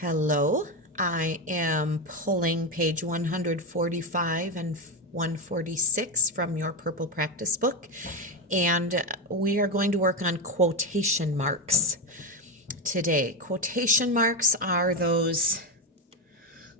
Hello, I am pulling page 145 and 146 from your Purple Practice Book, and we are going to work on quotation marks today. Quotation marks are those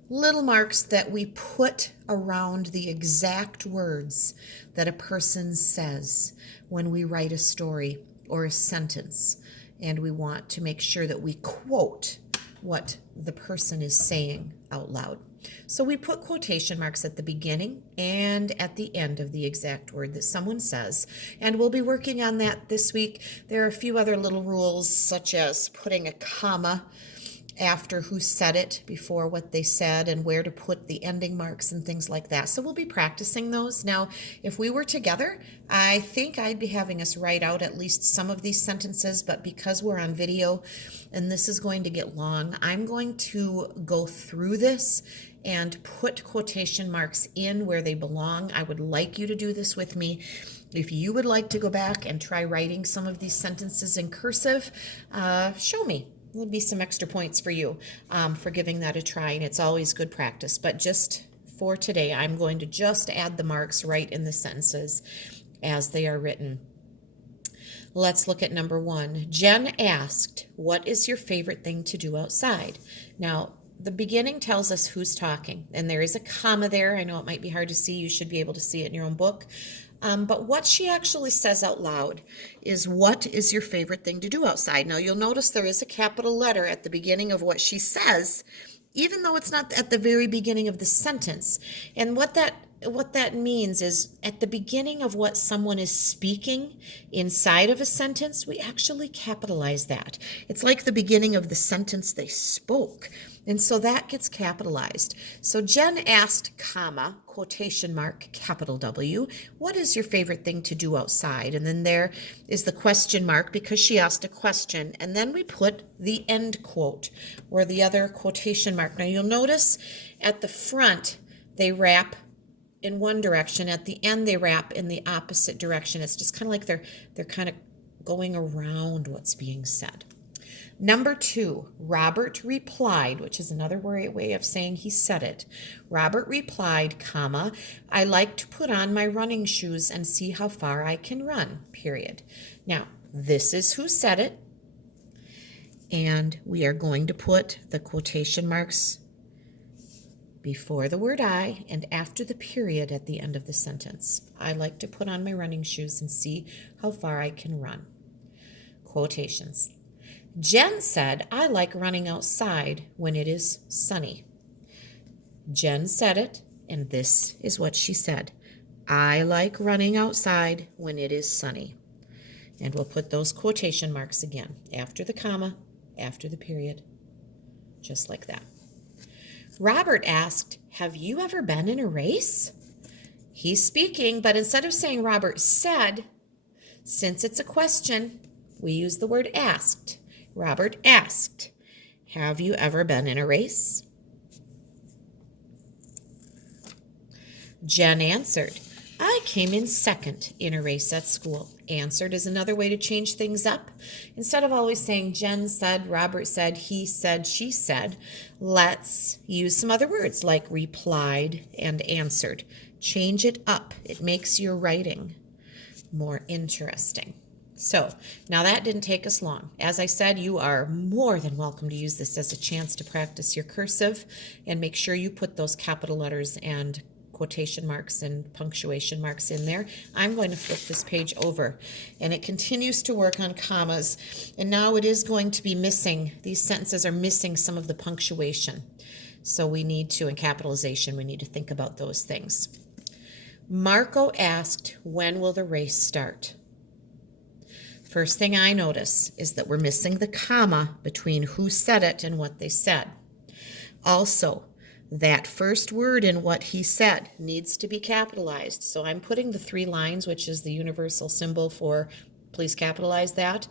little marks that we put around the exact words that a person says when we write a story or a sentence, and we want to make sure that we quote what the person is saying out loud. So we put quotation marks at the beginning and at the end of the exact word that someone says, and we'll be working on that this week. There are a few other little rules, such as putting a comma after who said it before what they said, and where to put the ending marks and things like that. So we'll be practicing those. Now, if we were together, I think I'd be having us write out at least some of these sentences, but because we're on video and this is going to get long, I'm going to go through this and put quotation marks in where they belong. I would like you to do this with me. If you would like to go back and try writing some of these sentences in cursive, show me. There'll be some extra points for you for giving that a try, and it's always good practice. But just for today, I'm going to just add the marks right in the sentences as they are written. Let's look at number 1. Jen asked, "What is your favorite thing to do outside?" Now, the beginning tells us who's talking, and there is a comma there. I know it might be hard to see. You should be able to see it in your own book. But what she actually says out loud is, "What is your favorite thing to do outside?" Now, you'll notice there is a capital letter at the beginning of what she says, even though it's not at the very beginning of the sentence. And what that means is, at the beginning of what someone is speaking inside of a sentence, we actually capitalize that. It's like the beginning of the sentence they spoke. And so that gets capitalized. So Jen asked, comma, quotation mark, capital W, "What is your favorite thing to do outside?" And then there is the question mark because she asked a question. And then we put the end quote or the other quotation mark. Now you'll notice at the front, they wrap in one direction. At the end, they wrap in the opposite direction. It's just kind of like they're kind of going around what's being said. Number 2, Robert replied, which is another way of saying he said it. Robert replied, comma, "I like to put on my running shoes and see how far I can run," period. Now, this is who said it, and we are going to put the quotation marks before the word I and after the period at the end of the sentence. I like to put on my running shoes and see how far I can run. Quotations. Jen said, "I like running outside when it is sunny." Jen said it, and this is what she said. "I like running outside when it is sunny." And we'll put those quotation marks again, after the comma, after the period, just like that. Robert asked, "Have you ever been in a race?" He's speaking, but instead of saying Robert said, since it's a question, we use the word asked. Robert asked, "Have you ever been in a race?" Jen answered, "I came in second in a race at school." Answered is another way to change things up. Instead of always saying Jen said, Robert said, he said, she said, let's use some other words like replied and answered. Change it up. It makes your writing more interesting. So now that didn't take us long. As I said, you are more than welcome to use this as a chance to practice your cursive, and make sure you put those capital letters and quotation marks and punctuation marks in there. I'm going to flip this page over, and it continues to work on commas, and now it is going to be missing, these sentences are missing some of the punctuation. So we need to, in capitalization, we need to think about those things. Marco asked, "When will the race start?" First thing I notice is that we're missing the comma between who said it and what they said. Also, that first word in what he said needs to be capitalized. So I'm putting the 3 lines, which is the universal symbol for please capitalize that.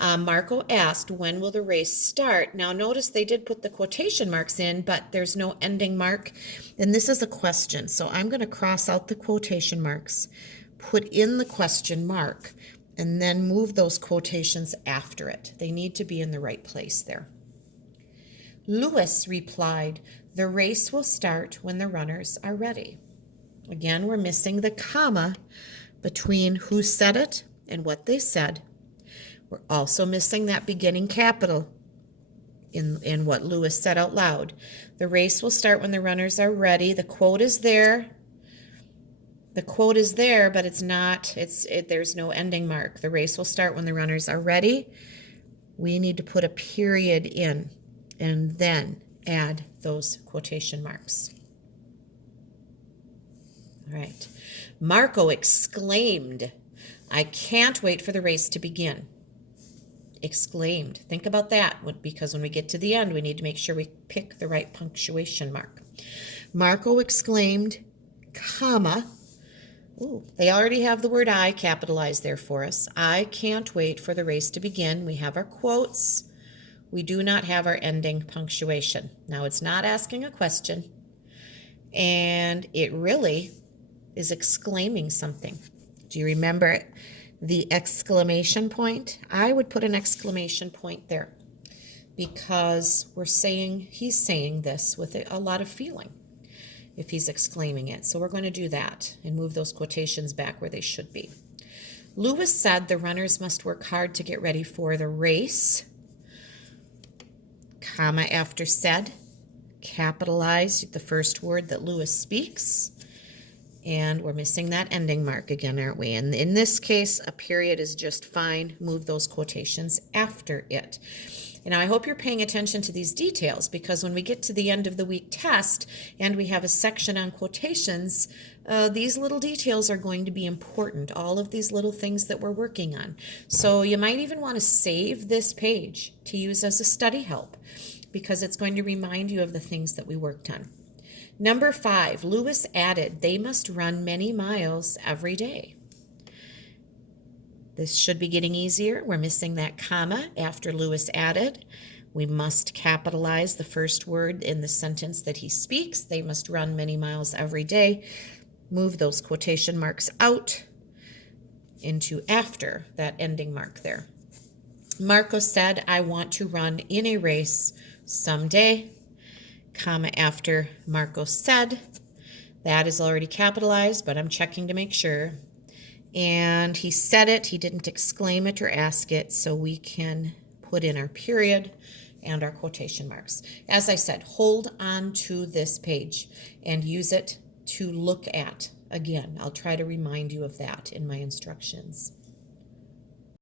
Marco asked, "When will the race start?" Now notice they did put the quotation marks in, but there's no ending mark. And this is a question. So I'm going to cross out the quotation marks, put in the question mark, and then move those quotations after it. They need to be in the right place there. Lewis replied, "The race will start when the runners are ready." Again, we're missing the comma between who said it and what they said. We're also missing that beginning capital in what Lewis said out loud. The race will start when the runners are ready. The quote is there. The quote is there, but it's not, there's no ending mark. The race will start when the runners are ready. We need to put a period in and then add those quotation marks. All right. Marco exclaimed, "I can't wait for the race to begin." Exclaimed. Think about that, because when we get to the end, we need to make sure we pick the right punctuation mark. Marco exclaimed, comma. Ooh, they already have the word I capitalized there for us. "I can't wait for the race to begin." We have our quotes. We do not have our ending punctuation. Now, it's not asking a question, and it really is exclaiming something. Do you remember the exclamation point? I would put an exclamation point there because he's saying this with a lot of feeling if he's exclaiming it. So we're going to do that and move those quotations back where they should be. Lewis said the runners must work hard to get ready for the race. Comma after said. Capitalize the first word that Lewis speaks. And we're missing that ending mark again, aren't we? And in this case, a period is just fine. Move those quotations after it. And I hope you're paying attention to these details, because when we get to the end of the week test and we have a section on quotations, these little details are going to be important, all of these little things that we're working on. So you might even want to save this page to use as a study help, because it's going to remind you of the things that we worked on. Number 5, Lewis added, "They must run many miles every day." This should be getting easier. We're missing that comma after Lewis added. We must capitalize the first word in the sentence that he speaks. They must run many miles every day. Move those quotation marks out into after that ending mark there. Marco said, "I want to run in a race someday." Comma after Marco said. That is already capitalized, but I'm checking to make sure. And he said it. He didn't exclaim it or ask it, so we can put in our period and our quotation marks. As I said, hold on to this page and use it to look at again. I'll try to remind you of that in my instructions.